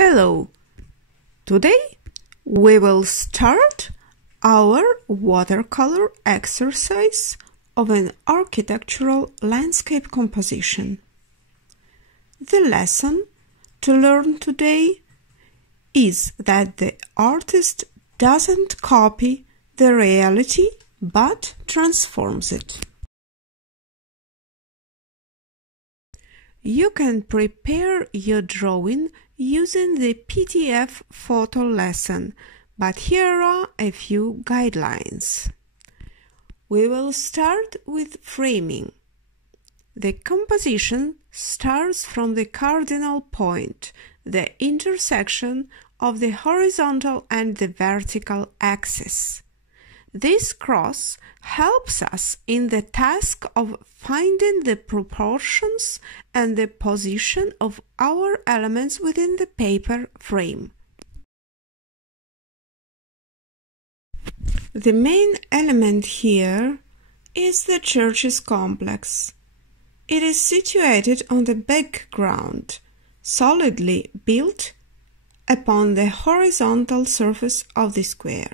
Hello! Today we will start our watercolor exercise of an architectural landscape composition. The lesson to learn today is that the artist doesn't copy the reality but transforms it. You can prepare your drawing using the PDF photo lesson, but here are a few guidelines. We will start with framing. The composition starts from the cardinal point, the intersection of the horizontal and the vertical axis. This cross helps us in the task of finding the proportions and the position of our elements within the paper frame. The main element here is the church's complex. It is situated on the background, solidly built upon the horizontal surface of the square.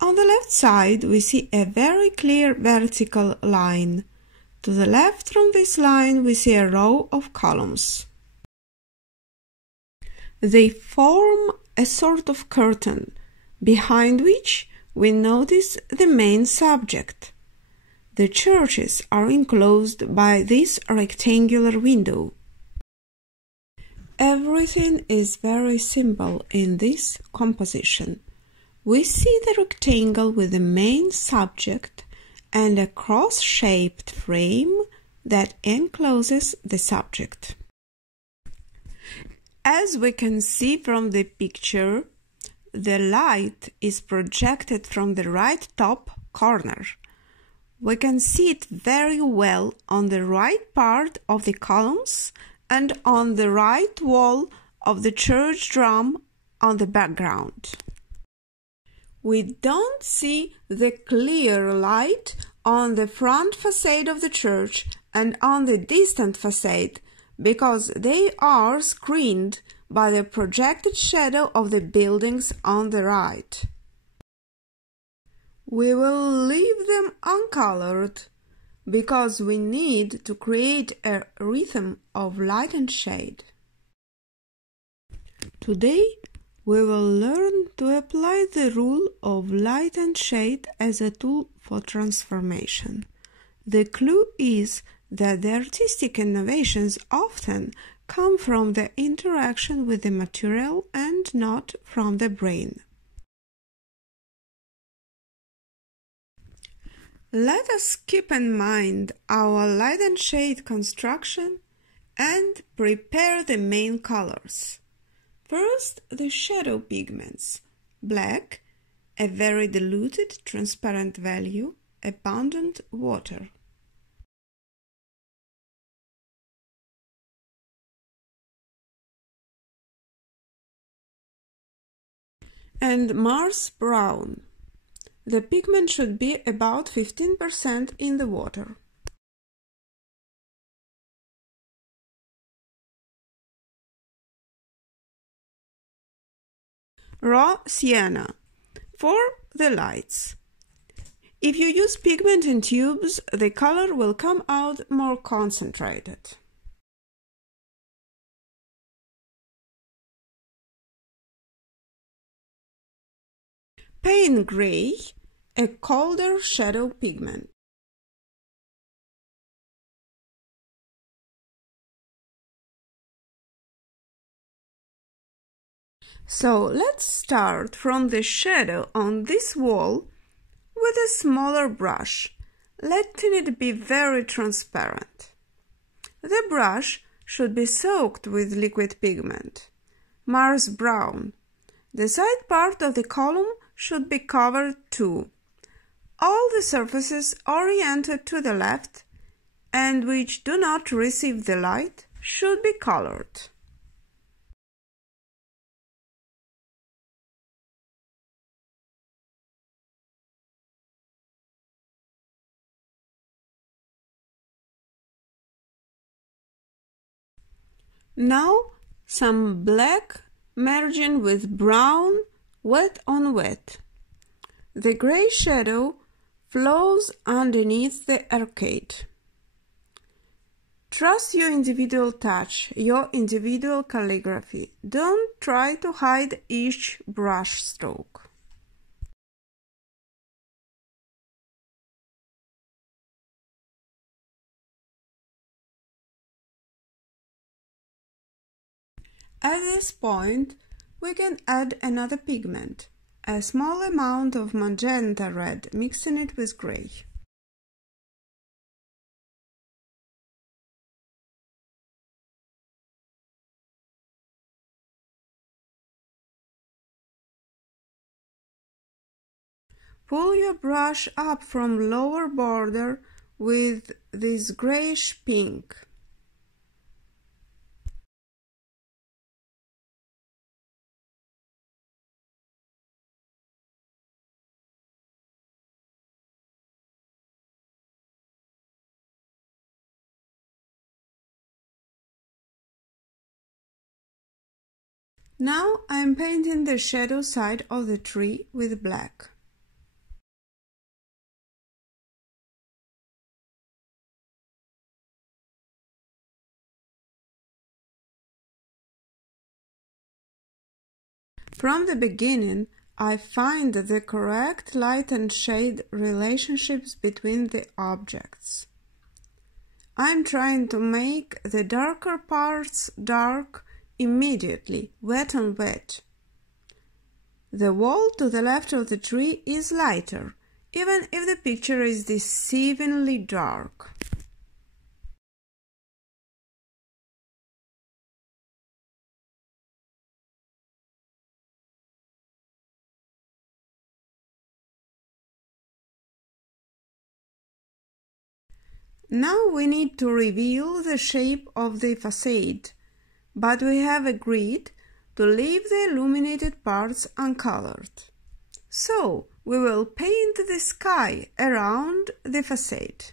On the left side, we see a very clear vertical line. To the left from this line, we see a row of columns. They form a sort of curtain, behind which we notice the main subject. The churches are enclosed by this rectangular window. Everything is very simple in this composition. We see the rectangle with the main subject and a cross-shaped frame that encloses the subject. As we can see from the picture, the light is projected from the right top corner. We can see it very well on the right part of the columns and on the right wall of the church drum on the background. We don't see the clear light on the front facade of the church and on the distant facade because they are screened by the projected shadow of the buildings on the right. We will leave them uncolored because we need to create a rhythm of light and shade. Today, we will learn to apply the rule of light and shade as a tool for transformation. The clue is that the artistic innovations often come from the interaction with the material and not from the brain. Let us keep in mind our light and shade construction and prepare the main colors. First, the shadow pigments. Black, a very diluted, transparent value, abundant water. And Mars brown. The pigment should be about 15% in the water. Raw sienna for the lights. If you use pigment in tubes, the color will come out more concentrated. Payne Grey, a colder shadow pigment. So let's start from the shadow on this wall with a smaller brush, letting it be very transparent. The brush should be soaked with liquid pigment, Mars brown. The side part of the column should be covered too. All the surfaces oriented to the left and which do not receive the light should be colored. Now some black merging with brown, wet on wet. The gray shadow flows underneath the arcade. Trust your individual touch, your individual calligraphy. Don't try to hide each brush stroke. At this point, we can add another pigment, a small amount of magenta red, mixing it with gray. Pull your brush up from lower border with this grayish pink. Now I am painting the shadow side of the tree with black. From the beginning, I find the correct light and shade relationships between the objects. I am trying to make the darker parts dark immediately, wet on wet. The wall to the left of the tree is lighter, even if the picture is deceivingly dark. Now we need to reveal the shape of the facade, but we have agreed to leave the illuminated parts uncolored. So we will paint the sky around the facade.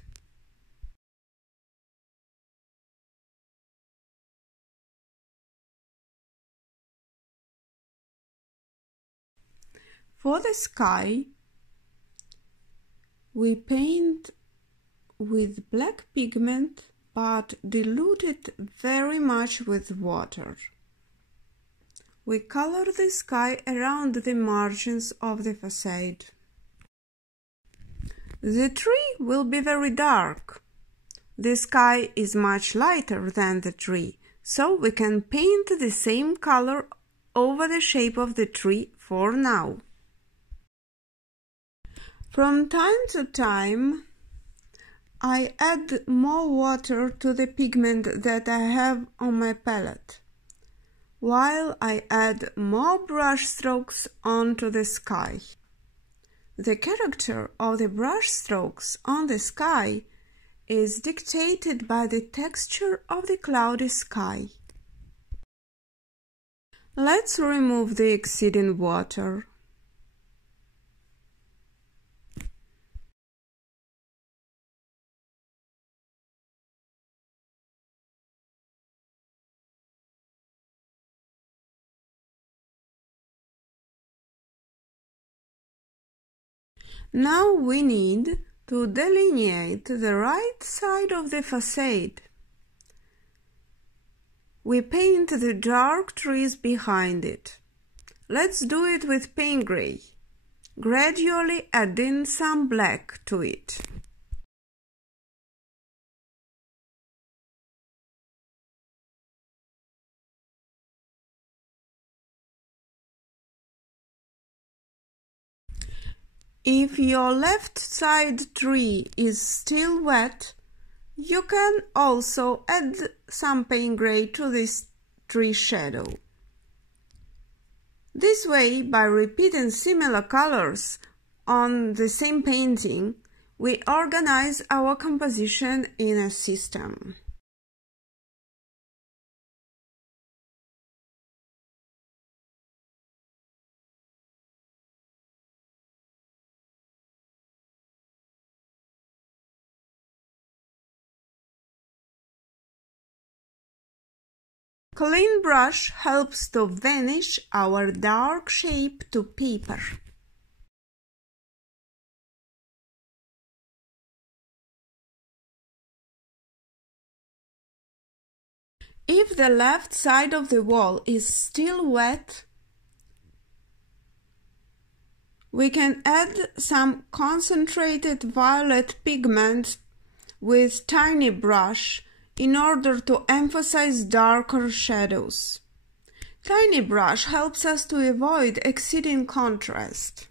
For the sky, we paint with black pigment, but dilute it very much with water. We color the sky around the margins of the facade. The tree will be very dark. The sky is much lighter than the tree, so we can paint the same color over the shape of the tree for now. From time to time, I add more water to the pigment that I have on my palette, while I add more brush strokes onto the sky. The character of the brush strokes on the sky is dictated by the texture of the cloudy sky. Let's remove the exceeding water. Now we need to delineate the right side of the facade. We paint the dark trees behind it. Let's do it with Payne Grey, gradually adding some black to it. If your left side tree is still wet, you can also add some Payne Grey to this tree shadow. This way, by repeating similar colors on the same painting, we organize our composition in a system. Clean brush helps to vanish our dark shape to paper. If the left side of the wall is still wet, we can add some concentrated violet pigment with tiny brush in order to emphasize darker shadows. Tiny brush helps us to avoid exceeding contrast.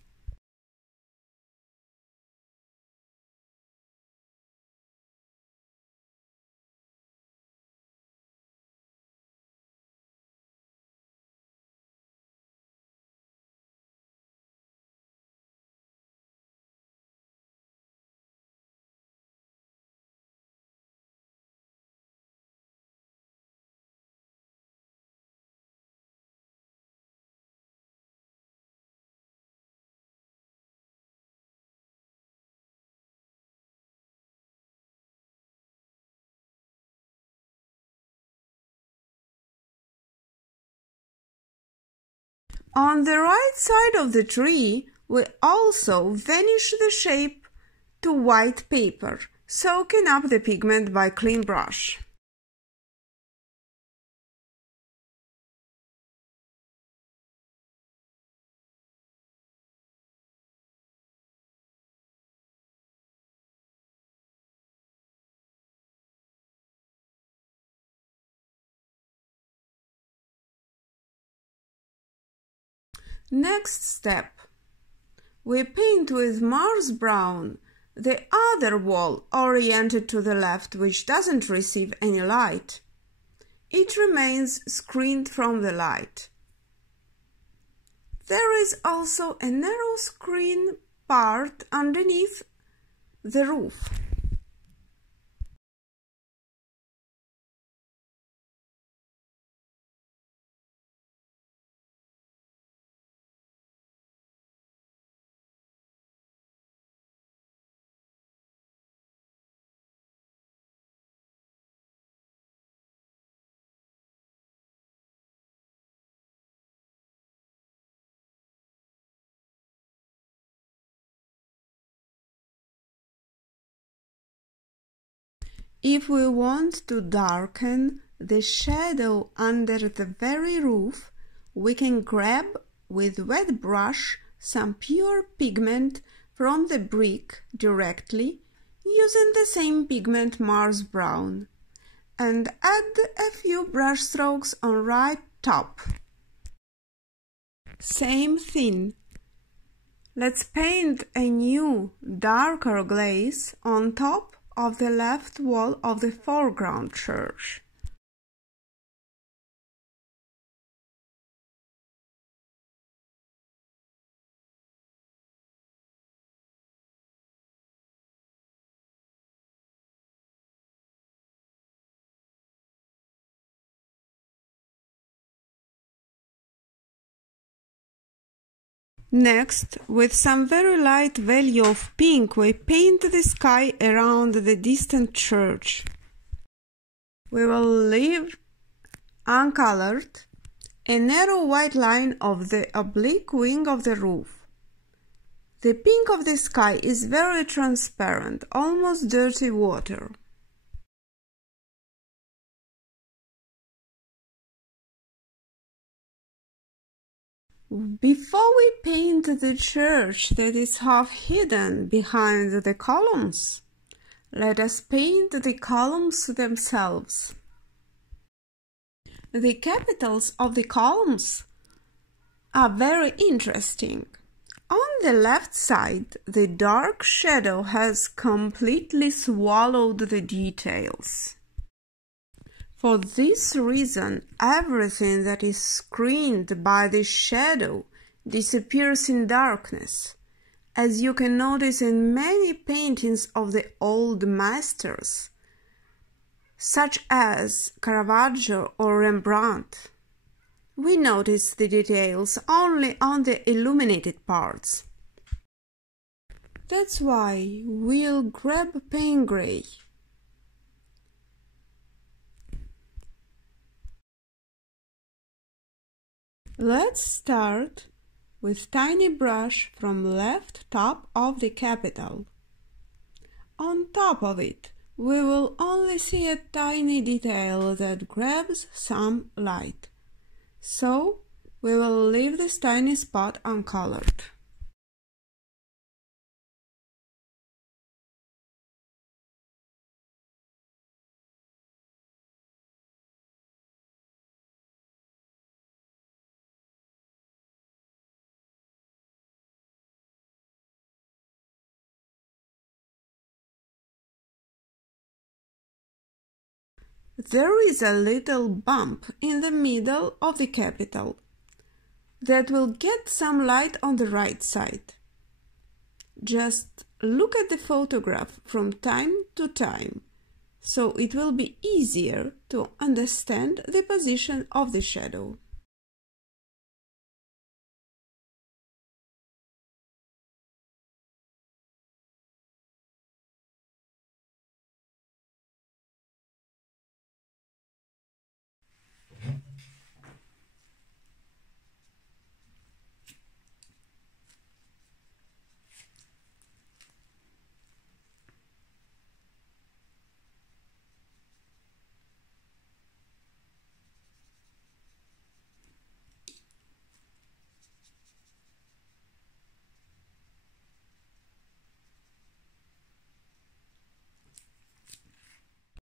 On the right side of the tree, we also vanish the shape to white paper, soaking up the pigment by clean brush. Next step. We paint with Mars brown the other wall oriented to the left, which doesn't receive any light. It remains screened from the light. There is also a narrow screen part underneath the roof. If we want to darken the shadow under the very roof, we can grab with wet brush some pure pigment from the brick directly, using the same pigment Mars brown, and add a few brush strokes on right top. Same thing. Let's paint a new darker glaze on top of the left wall of the foreground church. Next, with some very light value of pink, we paint the sky around the distant church. We will leave uncolored a narrow white line of the oblique wing of the roof. The pink of the sky is very transparent, almost dirty water. Before we paint the church that is half hidden behind the columns, let us paint the columns themselves. The capitals of the columns are very interesting. On the left side, the dark shadow has completely swallowed the details. For this reason, everything that is screened by the shadow disappears in darkness, as you can notice in many paintings of the old masters, such as Caravaggio or Rembrandt. We notice the details only on the illuminated parts. That's why we'll grab Payne Grey. Let's start with tiny brush from left top of the capital. On top of it, we will only see a tiny detail that grabs some light. So, we will leave this tiny spot uncolored. There is a little bump in the middle of the capital that will get some light on the right side. Just look at the photograph from time to time, so it will be easier to understand the position of the shadow.